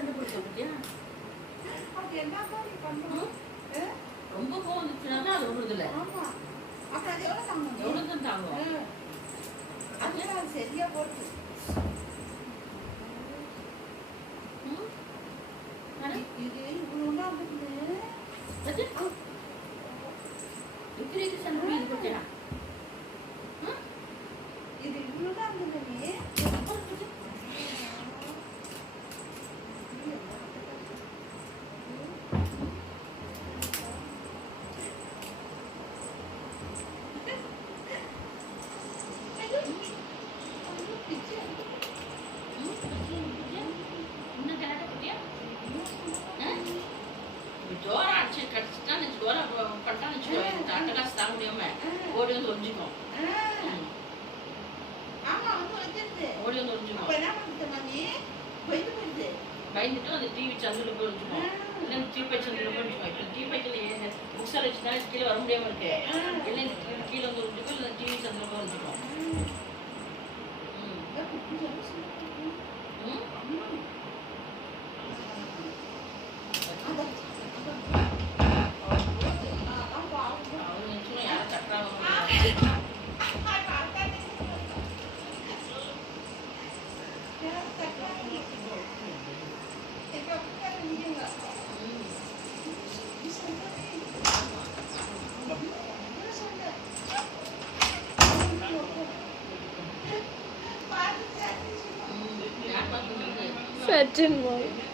சண்டை பிடிக்க பத்தியா ரொம்ப கோவம் வந்துச்சுன்னா தான் அது விடுறதில்ல. எவ்வளோ தான் தாங்கும். சரியா போட்டு இது இவ்வளோ சண்டை பிடிக்க பத்தியா இது இவ்வளோதான் இருந்தது. ஜோரா அடிச்சு கடிச்சுட்டா ஜோரா பண்ணிட்டான்னு வச்சுக்கோ, அட்டகாசு தாங்க முடியாம ஓடி வந்து ஒழிஞ்சுக்கும். ஓடி வந்து ஒழிஞ்சுக்கும். பயந்துட்டு அந்த டிவி சந்தில் போய் வச்சுக்கோம். இல்லை டிவி சந்தில் போய் வச்சுக்கோம். இப்போ டிவி புக்ஸால் வச்சுனாலே கீழே வர முடியாமல் இருக்கு. இல்லை இந்த டிவி கீழே வந்து ஒழிஞ்சுக்கும், இல்லை டிவி சந்தில் போய் வச்சுக்கோம். Fat and more.